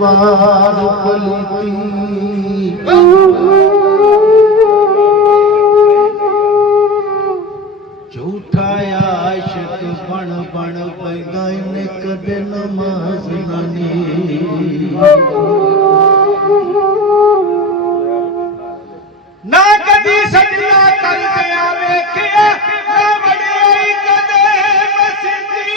बार पलती झूठा आशिक बन बन पैदा इन्हें कदे नमाज नानी ना कदी सजना कर गया वेखिया ना वडियाई कदे बसती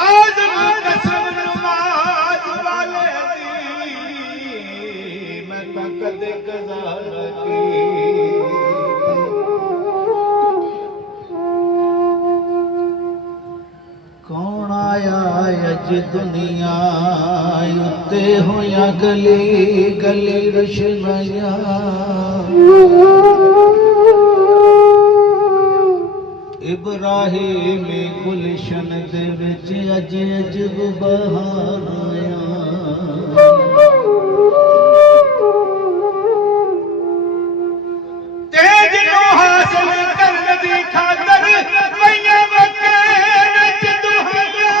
आज कसम नमाज वाले दी मैं तो कदे कज़ा न की कौन आया अज दुनिया उत्ते होया गली गली रशनाया इब्राहिम गुलशन दे विच अज अजब बहार आया तेज नो हासिल करने दी खातर मैया मक्के विच दुहाया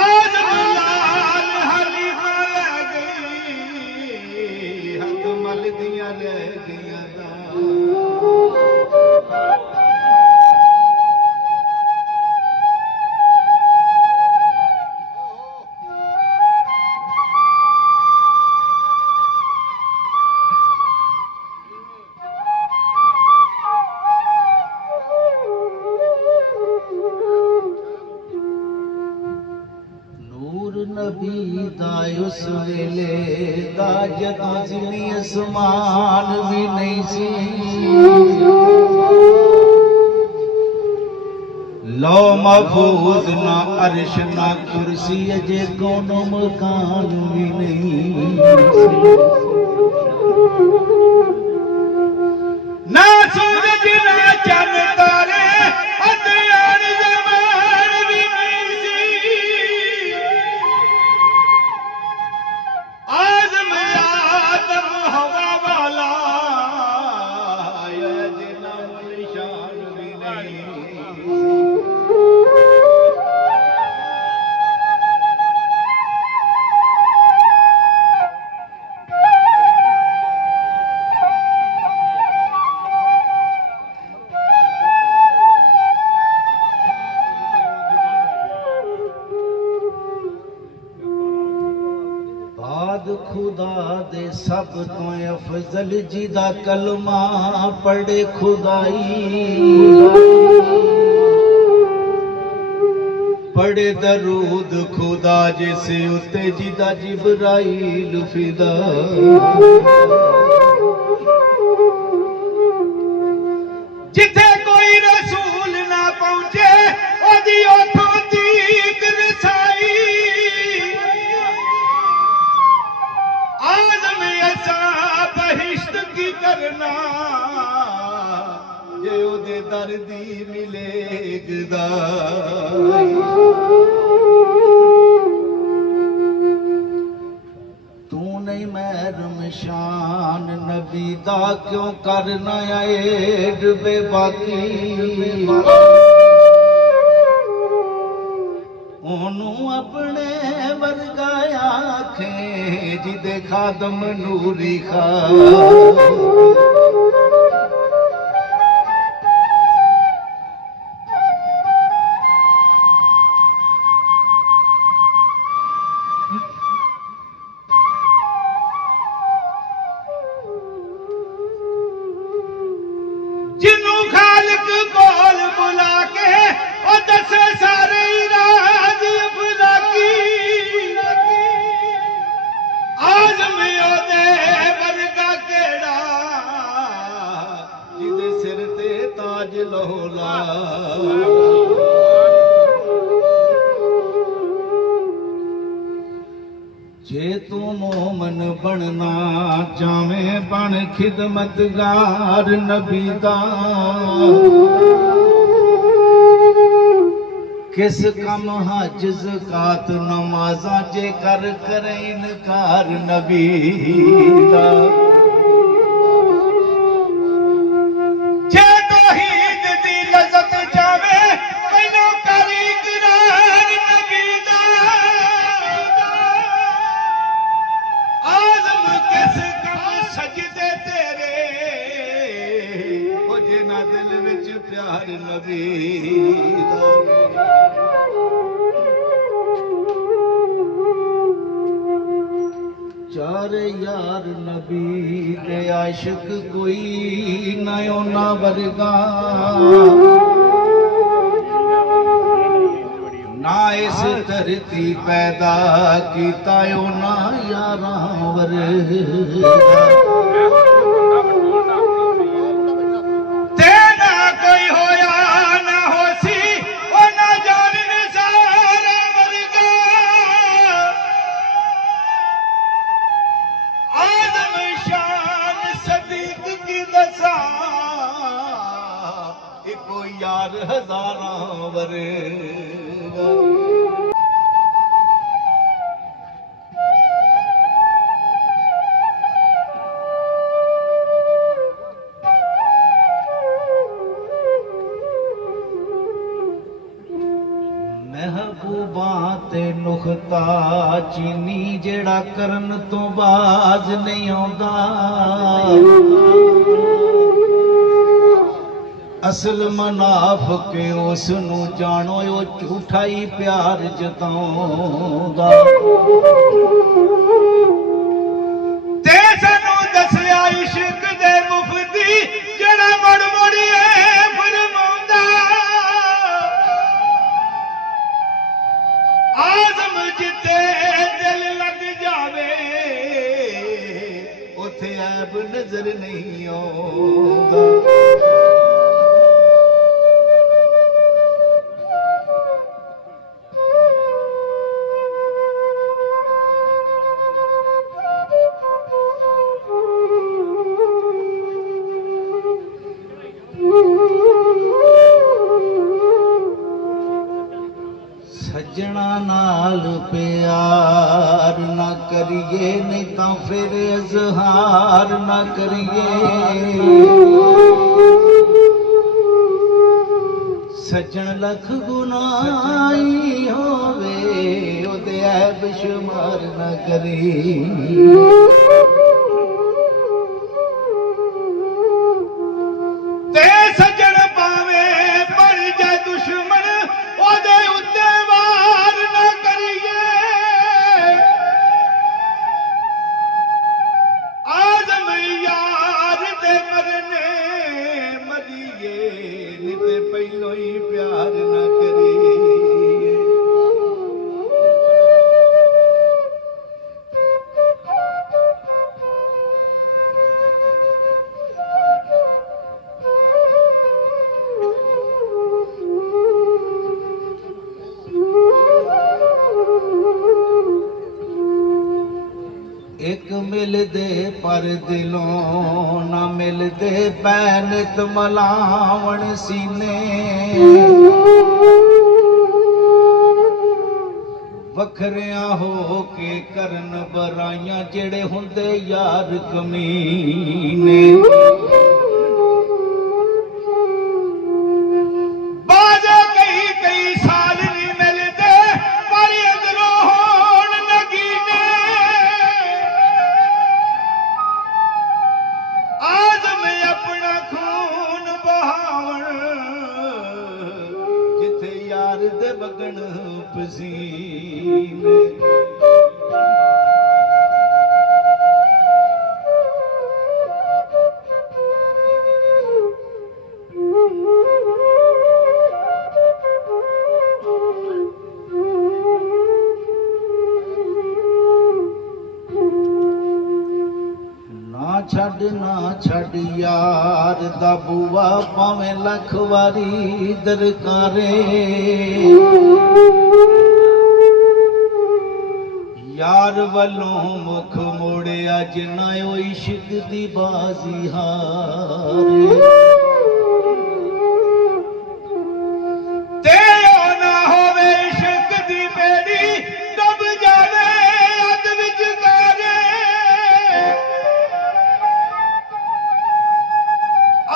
आज लाल हलीमा ले गई हथ मल दियां ले गईयां नबी दा उस वेले दा जदों जिनी आसमान भी नहीं सी लो महफूज ना अर्श ना कुर्सी अजे कोनो मकान भी नहीं ना सूरज ना चंद तारे अदयान जमान भी नहीं सी आज मैं आदम हवा वाला ये नाम निशान भी नहीं खुदा दे सब तो अफजल जिदा कलमा पढ़े खुदाई पढ़े दरूद खुदा जिसे उते जिदा जिब्राइल फिदा जिथे कोई रसूल ना पहुंचे ओदी ओठों दीक रसाई आज मैं ऐसा बहिश्त की करना जे ओदे दर्दी मिले गदाई तू नहीं महरम शान नबी दा क्यों करना ऐड बेबाकी ओनू अपने वर्गा आखे जिदे खादम नूरी खा जिन्नू खालिक बोल बुला के ओ दसे सारे राज अफलाकी आज मैं ओदे वर्गा केड़ा जिदे सिर ते ताज लोला जे तू मोमन बनना चाहे बन खिदमतगार नबी दा किस कम हज ज़कात नमाज़ां जे कर करे इनकार नबी दा जे तौहीद दी लज़्ज़त ਸਜਦੇ ਤੇਰੇ ਉਹ ਜਿਨ੍ਹਾਂ ਦਿਲ ਵਿੱਚ ਪਿਆਰ ਨਬੀ ਦਾ। ਚਾਰ ਯਾਰ ਨਬੀ ਦੇ ਆਸ਼ਿਕ ਕੋਈ ਨਾ ਉਹਨਾਂ ਵਰਗਾ, ਨਾ ਇਸ ਧਰਤੀ ਪੈਦਾ ਕੀਤਾ ਉਹਨਾਂ ਯਾਰਾਂ ਵਰਗਾ। ਤੇ ਨਾ ਕੋਈ ਹੋਇਆ ਨਾ ਹੋਸੀ ਉਹਨਾਂ ਜਾਨ ਨਿਸਾਰ ਵਰਗਾ। ਆਦਮ ਸ਼ਾਨ ਸਦੀਕ ਕੀ ਦਸਾਂ ਇੱਕੋ ਯਾਰ ਹਜ਼ਾਰਾਂ ਵਰਗਾ। ਮਹਿਬੂਬਾਂ ਤੇ ਨੁਖਤਾ ਚੀਨੀ ਜਿਹੜਾ ਕਰਨ ਤੋਂ ਬਾਜ਼ ਨਹੀਂ ਆਉਂਦਾ। ਅਸਲ ਮਨਾਫਕ ਉਸ ਨੂੰ ਜਾਣੋ ਉਹ ਝੂਠਾ ਹੀ ਪਿਆਰ ਜਤਾਉਂਦਾ। ਤੇ ਸਾਨੂੰ ਦੱਸਿਆ ਇਸ਼ਕ ਦੇ ਮੁਫਤੀ ਜਿਹੜਾ ਮੜ ਮੜੀਏ ਫਰਮਾਉਂਦਾ। ਆਜ਼ਮ ਜਿੱਤੇ ਦਿਲ ਲੱਗ ਜਾਵੇ ਉੱਥੇ ਐਬ ਨਜ਼ਰ ਨਹੀਂ ਆਉਂਦਾ। ਸੱਜਣਾ ਨਾਲ ਪਿਆਰ ਨਾ ਕਰੀਏ ਨਹੀਂ ਤਾਂ ਫਿਰ ਇਜ਼ਹਾਰ ਨਾ ਕਰੀਏ। ਸੱਜਣ ਲੱਖ ਗੁਨਾਹੀ ਹੋਵੇ ਉਹਦੇ ਐਬ ਸ਼ੁਮਾਰ ਨਾ ਕਰੀ। ਤੇ ਸੱਜਣ ਭਾਵੇਂ ਬਣ ਜਾਏ ਦੁਸ਼ਮਣ ਉਹਦੇ ਉੱਤੇ ਵਾਰ ਨਾ ਕਰੀਏ। ਆਜ਼ਮ ਯਾਰ ਦੇ ਮਰਨੇ ਮਰੀਏ ਨਹੀਂ ਤੇ ਪਹਿਲੋਂ ਹੀ ਪਿਆਰ ਨਾ ਕਰੀਏ। ਇੱਕ ਮਿਲਦੇ ਪਰ ਦਿਲੋਂ ਨਾ ਮਿਲਦੇ ਪੈਨਤ ਮਲਾਵਣ ਸੀਨੇ। ਵੱਖਰਿਆਂ ਹੋ ਕੇ ਕਰਨ ਬਰਾਈਆਂ ਜਿਹੜੇ ਹੁੰਦੇ ਯਾਰ ਕਮੀਨੇ। ਬਾਜੇ ਕਈ ਸਾਲ ਨਹੀਂ ਮਿਲਦੇ ਪਰ ਅੰਦਰੋਂ ਹੋਣ ਨਗੀਨੇ। ਆਜ਼ਮ ਆਪਣਾ ਖੂਨ ਬਹਾਵਣ ਜਿੱਥੇ ਯਾਰ ਦੇ ਵਗਣ ਪਸੀਨੇ। ਨਾ ਛੱਡ ਯਾਰ ਦਾ ਬੂਆ ਭਾਵੇਂ ਲੱਖ ਵਾਰੀ ਦਰਕਾਰੇ। ਯਾਰ ਵੱਲੋਂ ਮੁਖ ਮੋੜਿਆ ਜਿੰਨਾ ਉਹ ਇਸ਼ਕ ਦੀ ਬਾਜ਼ੀ ਹਾਰੇ। ਤੇ ਉਹ ਨਾ ਹੋਵੇ ਇਸ਼ਕ ਦੀ ਬੇੜੀ ਡੁੱਬ ਜਾਵੇ ਅੱਧ ਵਿਚਕਾਰੇ।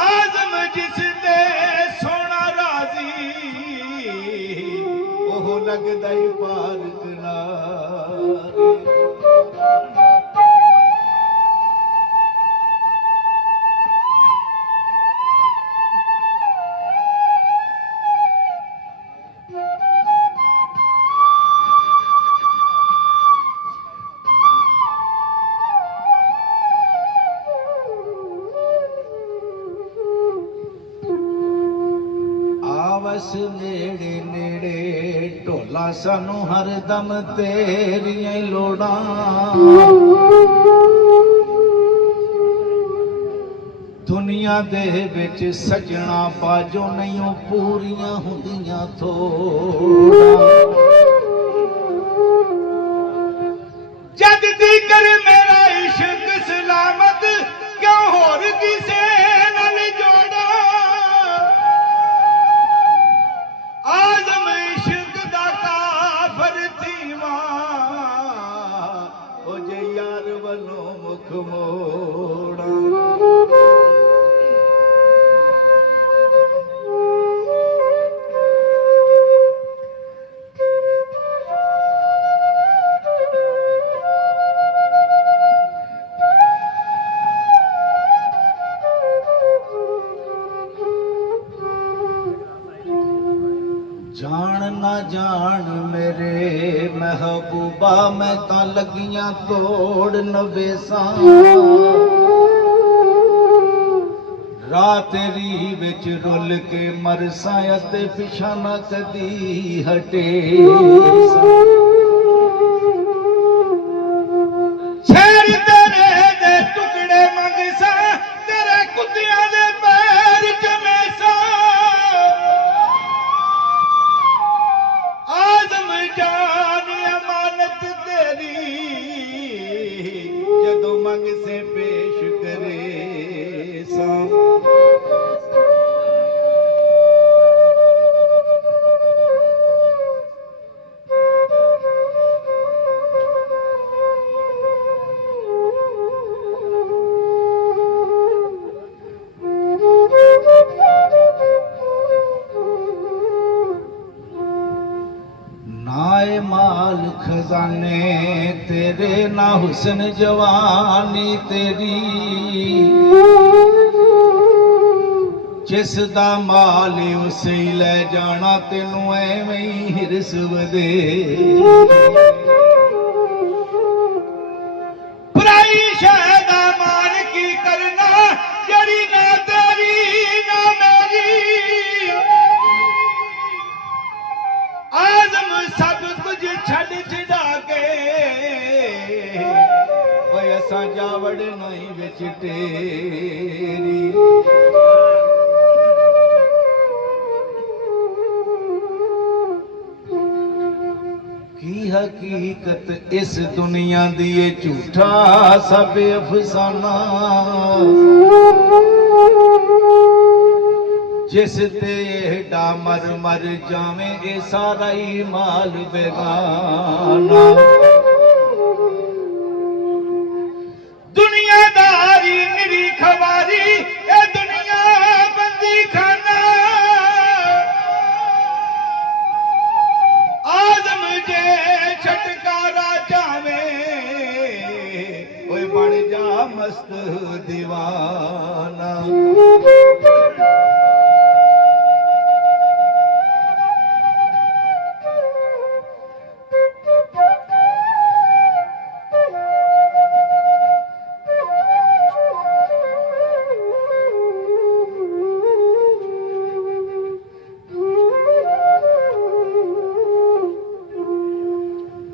ਆਜ਼ਮ ਜਿਸ ਤੇ ਸੋਹਣਾ ਰਾਜ਼ੀ ਉਹ ਲੱਗਦਾ ਹੀ ਪਾਰ ਕਿਨਾਰੇ। ਬਸ ਨੇੜੇ ਨੇੜੇ ਢੋਲਾ ਸਾਨੂੰ ਹਰਦਮ ਤੇਰੀਆਂ ਹੀ ਲੋੜਾਂ ਦੁਨੀਆ ਦੇ ਵਿੱਚ ਸਜਣਾ ਬਾਜੋ ਨਹੀਂ ਪੂਰੀਆਂ ਹੁੰਦੀਆਂ ਥੋੜਾਂ ਜਦ ਤੀਕਰ ਮੇਰਾ ਇਸ਼ਕ ਸਲਾਮਤ ਕਿਉਂ ਹੋਰ ਕਿਸੇ ਨਾਲ ਜੋੜਾ ਆਜ਼ਮ ਇਸ਼ਕ ਦਾ ਕਾਫਰ ਥੀਵਾ ਉਹ ਜੇ ਯਾਰ ਵੱਲੋਂ ਮੁਖ ਮੋੜਾ ਜਾਣ ਨਾ ਜਾਣ ਮੇਰੇ ਮਹਿਬੂਬਾ ਮੈਂ ਤਾਂ ਲੱਗੀਆਂ ਤੋੜ ਨਵੇਸਾਂ ਰਾਹ ਤੇਰੀ ਵਿੱਚ ਰੁੱਲ ਕੇ ਮਰਸਾਂ ਅਤੇ ਪਿਛਾ ਨਾ ਕਦੀ ਹਟੇ ਸ਼ੇਰ ਤੇਰੇ ਦੇ ਟੁਕੜੇ ਮੰਗਸਾਂ ਤੇਰੇ ਕੁੱਤਿਆਂ ਦੇ ਪੈਰ ਚਮੇਸਾਂ ਆਜ਼ਮ ਜਾਨ ਅਮਾਨਤ ਤੇਰੀ ਜਦੋਂ ਮੰਗ ਸੇ ਪੇਸ਼ ਕਰੇ ਸਾਂ नाए माल खजाने तेरे ना हुस्न जवानी तेरी जिस दा माल उसे ही ले जाना तेनू एवें ही हिरस वदे बुराई शहदा मान की करना जड़ी ना तेरी ना मेरी आजम सब कुछ छड़ छड़ा के ओए असां जावड़ नहीं विच तेरी की हकीकत इस दुनिया दी ये झूठा सब अफसाना जिस ते एडा मर मर जावे ये सारा ही माल बेगाना दुनियादारी निरी खवारी ए दुनिया बंदी खाना आजम जे छटकारा जावे ओए बन जा मस्त दीवाना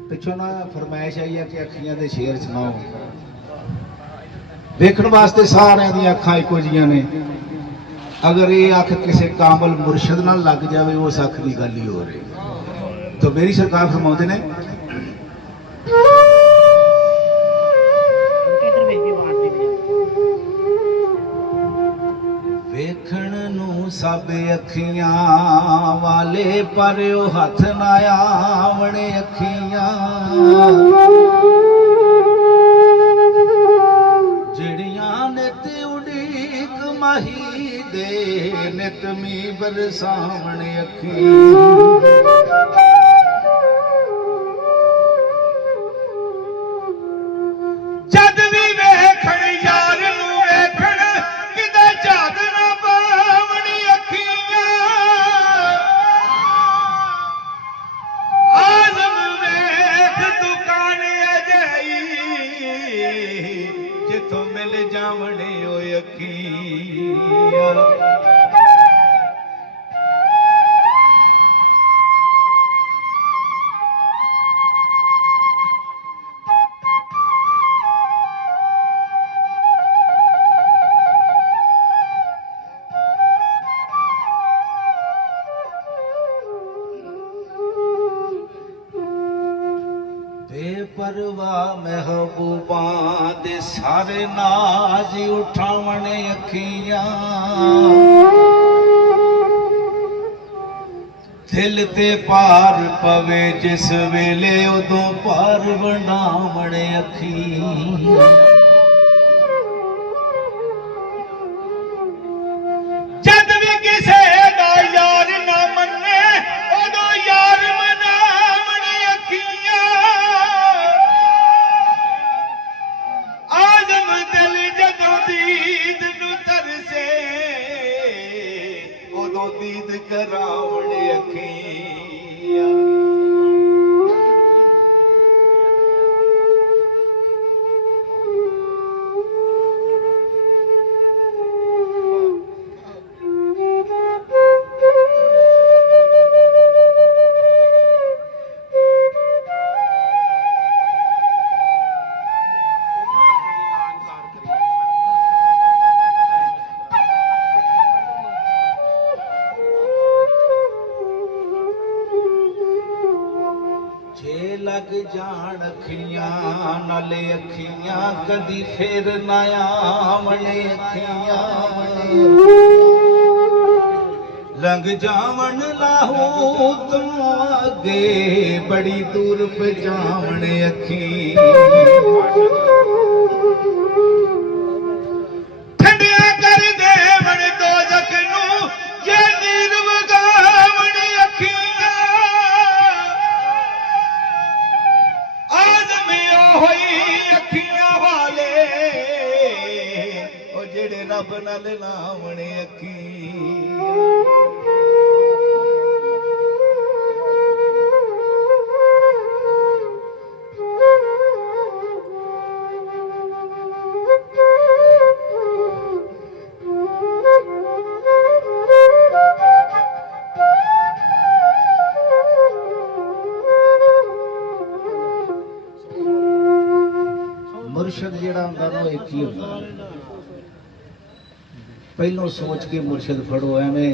पिछों ना फरमाइश आई है कि अखियां दे शेर सुनाओ देखने वास्ते सारे दी अखां इको जियां ने अगर ये अख किसी कामल मुर्शद नाल लग जाए उस अख की गल ही हो रही तो मेरी सरकार फरमाते ने वेखण नूं सब अखियां वाले पर ओ हथ ना आवणे अखियां जिहड़ियां नित उड़ीक माही दे नित मी बरसावणे अखियां जद भी वेखण यार नूं वेखण किते झाग ना पावणी अखियां आजम वेख दुकान अजाई जिथों मिल जावणे ओ अखियां महबूबां दे सारे नाज उठावण अखियां दिल ते पार पवे जिस वेले उदों पार वंडावण अखियां जद भी किसे दा यार ना मन्ने उदों यार मनावण अखियां आजम दिल जदों दीद नू तरसे उदों दीद करावण अखियां जे लग जान अखियां नाले अखियां कदी फिर ना आवण अखियां लंघ जावण लाहू तो अगे बड़ी दूर पजावण अखियां ठंडिया कर देवण दोजख नू जे नीर वगावण अखियां आदमी होई अखियां वाले ओ जेड़े रब नाल लावण अखियां मुर्शद जिहड़ा हुंदा ना एक ही हुंदा पहलों सोच के मुर्शद फड़ो एवें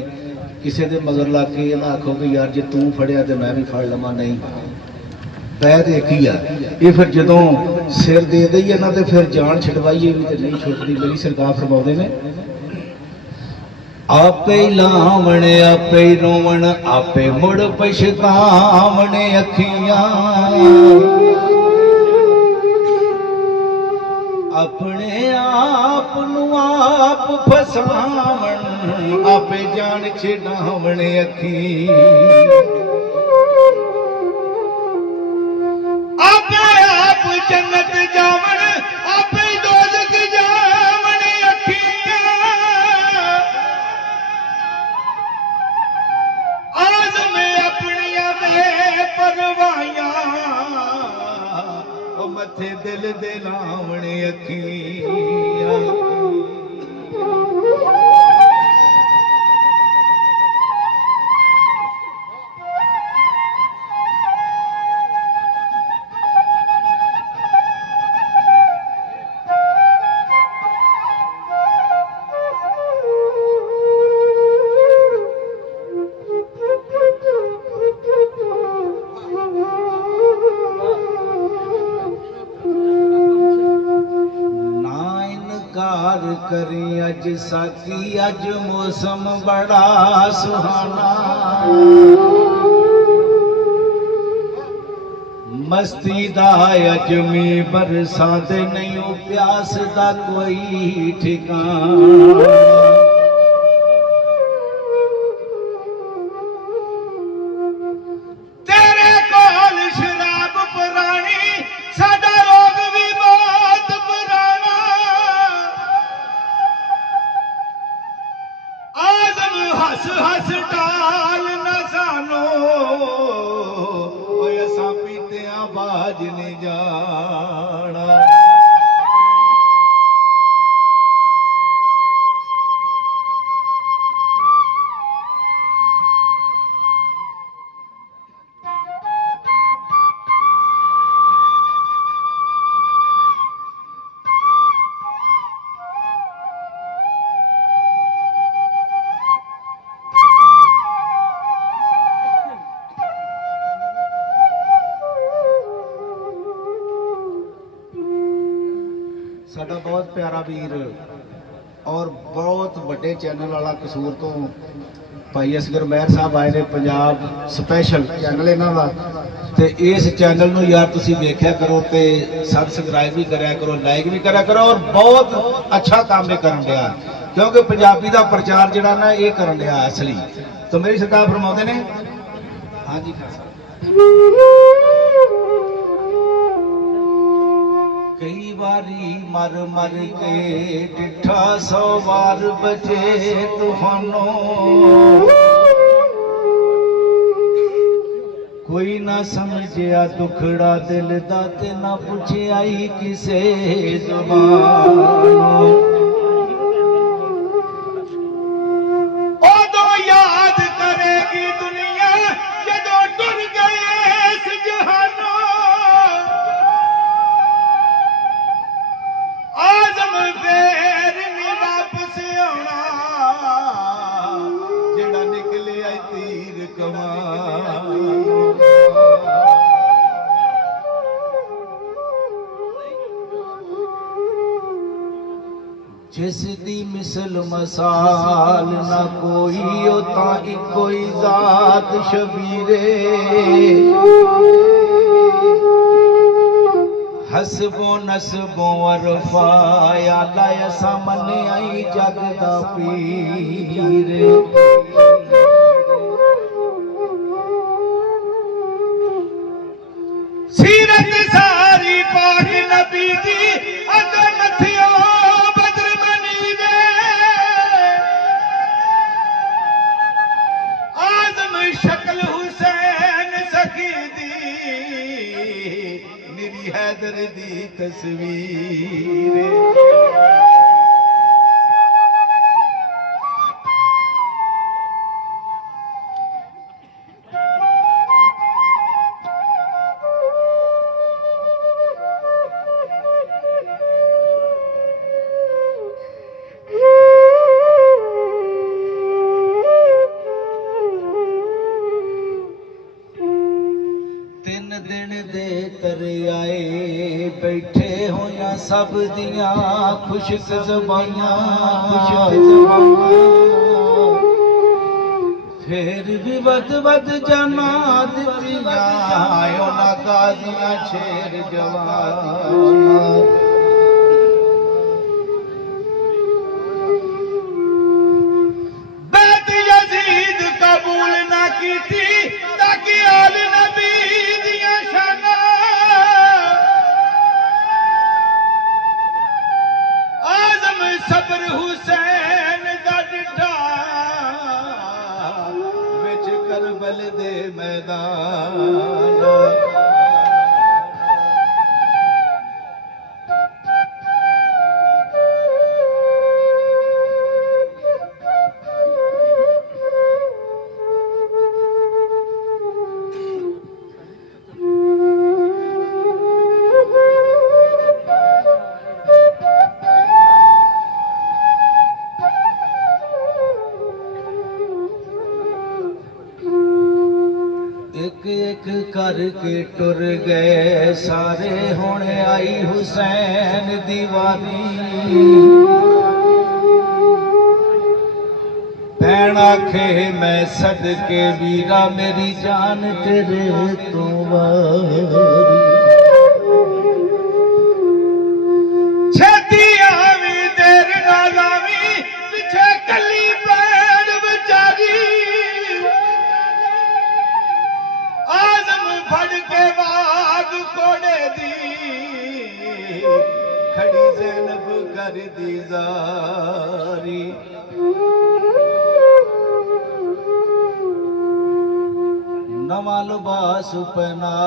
किसी दे मगर ला के ना आखो कि यार जे तू फड़िया तो मैं भी फड़ लवां नहीं बैद एक ही आ ये फिर जदों सिर दे दईए ना तो फिर जान छडवाइए भी तो नहीं छुटती मेरी सरकार फरमाउंदे ने आपे ही लावण आपे ही रोवण आपे मुड़ पछतावण अखियां अपने आप नू आप फसावण आपे जान छडावण अखियां आपे आप जन्नत जावण आपे दोजख जावण अखियां आज़म अपनियां बेपरवाहियां ओ मथे दिल दे लावण अखियां करी अज साकी अज मौसम बड़ा सुहाना मस्ती दा अज मी बरसात नहीं प्यास दा कोई ठिकाना तेरे कोल शराब पुरानी साडा रोग भी बहुत पुराना आज़म हस हस डाल न सानो ओए असां पीतियां बाज नहीं जाना ਸਾਡਾ ਬਹੁਤ ਪਿਆਰਾ ਵੀਰ ਔਰ ਬਹੁਤ ਵੱਡੇ ਚੈਨਲ ਵਾਲਾ ਕਸੂਰ ਤੋਂ ਭਾਈ ਅਸਗਰ ਮਹਿਰ ਸਾਹਿਬ ਆਏ ਨੇ, ਪੰਜਾਬ ਸਪੈਸ਼ਲ ਚੈਨਲ ਇਹਨਾਂ ਦਾ। ਤੇ ਇਸ ਚੈਨਲ ਨੂੰ ਯਾਰ ਤੁਸੀਂ ਵੇਖਿਆ ਕਰੋ ਤੇ ਸਬਸਕ੍ਰਾਈਬ ਵੀ ਕਰਿਆ ਕਰੋ, ਲਾਈਕ ਵੀ ਕਰਿਆ ਕਰੋ ਔਰ ਬਹੁਤ ਅੱਛਾ ਕੰਮ ਇਹ ਕਰਨ ਡਿਆ, ਕਿਉਂਕਿ ਪੰਜਾਬੀ ਦਾ ਪ੍ਰਚਾਰ ਜਿਹੜਾ ਨਾ ਇਹ ਕਰਨ ਡਿਆ ਅਸਲੀ। ਤਾਂ ਮੇਰੀ ਸਰਕਾਰ ਫਰਮਾਉਂਦੇ ਨੇ ਹਾਂਜੀ ਕਈ ਵਾਰੀ ਮਰ ਮਰ ਕੇ ਡਿੱਠਾ 100 ਵਾਰ ਬਚੇ ਤੁਹਾਨੂੰ, ਕੋਈ ਨਾ ਸਮਝਿਆ ਦੁਖੜਾ ਦਿਲ ਦਾ ਤੇ ਨਾ ਪੁੱਛਿਆ ਹੀ ਕਿਸੇ ਜ਼ੁਬਾਨ। ਉਦੋਂ ਯਾਦ ਕਰੇਗੀ ਦੁਨੀਆ ਜਦੋਂ ਟੁਰ ਗਏ ਇਸ ਜਹਾਨੋਂ, ਆਜ਼ਮ ਫੇਰ ਨੀ ਵਾਪਸ ਆਉਣਾ ਜਿਹੜਾ ਨਿਕਲਿਆ ਤੀਰ ਕਮਾਨ। जिस दी मिसल मसाल ना कोई ओ तां कोई जात शबीरे, हसबो नसबो अरफाया लाय सामने आई जग दा पीर। सीरत सारी पाक नबी दी अद मथियो शक्ल हुसैन सखी दी मेरी हैदर दी तस्वीर। दरियाए बैठे होया सब दिया खुशक ज़बानियां, फिर भी वद जाना दितियां उन्हां गाज़ियां शेर जवान। बैत यजीद कबूल ना कीती ताकि आल नबी दियां शाना, आज़म सब्र हुसैन दा डिठा विच करबल दे मैदान। एक एक करके टुर गए सारे होने आई हुसैन दीवानी। भैन आखे मैं सदके वीरा मेरी जान तेरे तो वारी। छेती आवी देर ना लावी पिछे कली पैर बेचारी, आज़म फड़ के बाग कोड़े दी खड़ी ज़ैनब कर दी ज़ारी। नवा लिबास पहना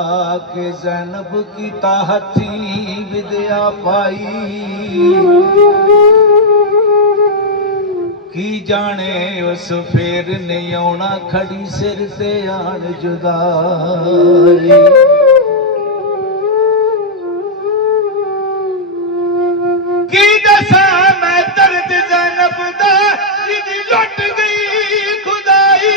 के ज़ैनब की ताहती विद्या पाई, की जाने उस फेर नहीं आना खड़ी सिर ते आन जुदाई। की दसा मैं दर्द ज़ैनब दा जिदी लुट गई खुदाई,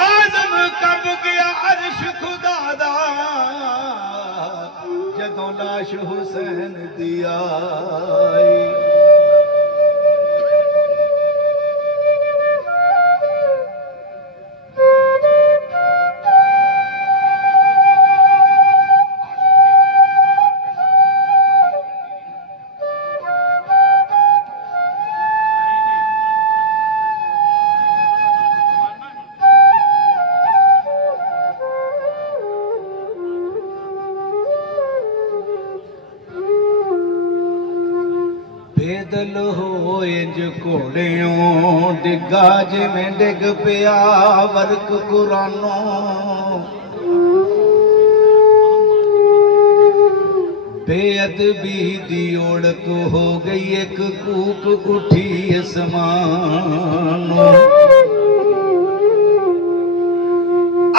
आज़म कब गया अर्श खुदा दा जदों लाश दी आई। बेदल हो इंज घोड़ियों डिगा जिवें डिग पिया वर्क कुरानों। बेअदबी दी ओढ़क हो गई एक कूक उठी असमानों।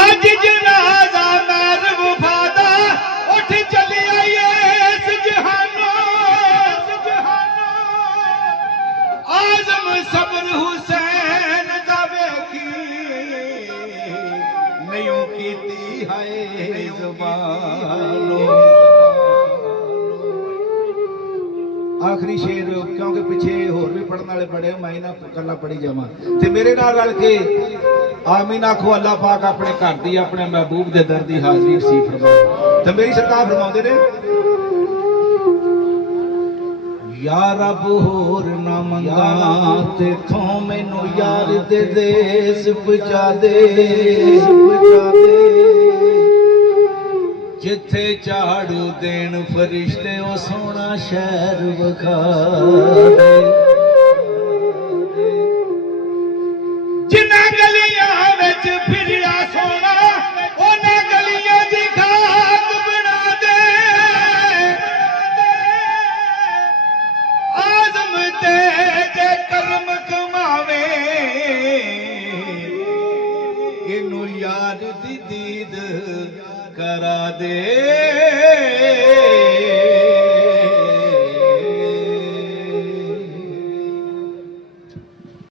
अज जनाजा मैर वफादा उठ चली आई इस जहानों। आजम सब्र हुसैन दा वेखी नहीं कीती हाय ज़ुबानों। आखिरी शेर क्योंकि पिछे होर भी पढ़ने वाले बड़े मैं ना कला पढ़ी जावां ते मेरे नाल रल के आमीन आखो। अल्लाह पाक अपने घर दी अपने महबूब दे दर दी हाज़री नसीब फरमाए। ते मेरी सरकार फरमाउंदे ने या रब होर ना मंगा तेथों मैनू यार दे देस पहुंचा दे जिथे झाड़ू देन फरिश्ते ओ सोना शहर विखा दे। जिन्ना गलियां विच फिरिया सोना उन्हां गलियां दी खाक बना दे। आज़म ते जे करम कमावे इनू यार दी दीद करा दे।